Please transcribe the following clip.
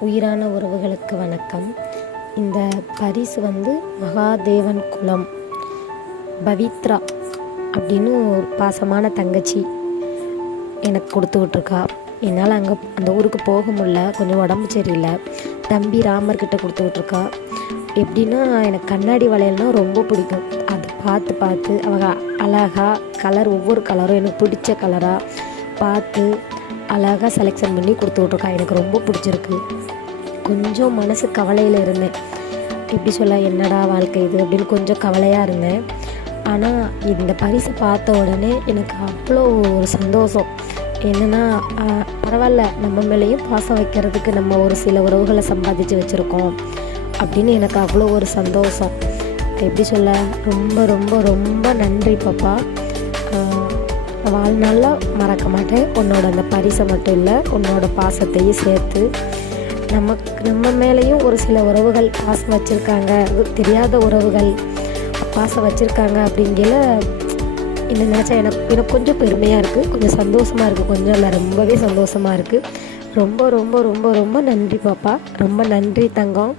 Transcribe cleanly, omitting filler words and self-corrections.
உயிரான உறவுகளுக்கு வணக்கம். இந்த பரிசு மகாதேவன் குலம் பவித்ரா அப்படின்னு ஒரு பாசமான தங்கச்சி எனக்கு கொடுத்து விட்ருக்கா. என்னால் அங்கே அந்த ஊருக்கு போக முடியல, கொஞ்சம் உடம்பு சரியில்லை. தம்பி ராமர்கிட்ட கொடுத்து விட்ருக்கா. எப்படின்னா, எனக்கு கண்ணாடி வளையல்னால் ரொம்ப பிடிக்கும். அதை பார்த்து பார்த்து அவங்க அழகாக கலர், ஒவ்வொரு கலரும் எனக்கு பிடிச்ச கலராக பார்த்து அழகாக செலெக்ஷன் பண்ணி கொடுத்து விட்ருக்கா. எனக்கு ரொம்ப பிடிச்சிருக்கு. கொஞ்சம் மனசு கவலையில் இருந்தேன். எப்படி சொல்ல, என்னடா வாழ்க்கை இது அப்படின்னு கொஞ்சம் கவலையாக இருந்தேன். ஆனால் இந்த பரிசை பார்த்த உடனே எனக்கு அவ்வளோ ஒரு சந்தோஷம். என்னென்னா, பரவாயில்ல, நம்ம மேலேயும் பாசம் வைக்கிறதுக்கு நம்ம ஒரு சில உறவுகளை சம்பாதிச்சு வச்சுருக்கோம் அப்படின்னு எனக்கு அவ்வளோ ஒரு சந்தோஷம். எப்படி சொல்ல, ரொம்ப ரொம்ப ரொம்ப நன்றி பாப்பா. வாழ்நாளில் மறக்க மாட்டேன். உன்னோட அந்த பரிசை மட்டும் இல்லை, உன்னோட பாசத்தையும் சேர்த்து. நம்ம மேலேயும் ஒரு சில உறவுகள் பாசம் வச்சுருக்காங்க, தெரியாத உறவுகள் பாசம் வச்சுருக்காங்க. அப்படிங்கிற இந்த நினச்சா எனக்கு கொஞ்சம் பெருமையாக இருக்குது, கொஞ்சம் சந்தோஷமாக இருக்குது. கொஞ்சம் இல்லை, ரொம்பவே சந்தோஷமாக இருக்குது. ரொம்ப ரொம்ப ரொம்ப ரொம்ப நன்றி பாப்பா. ரொம்ப நன்றி தங்கம்.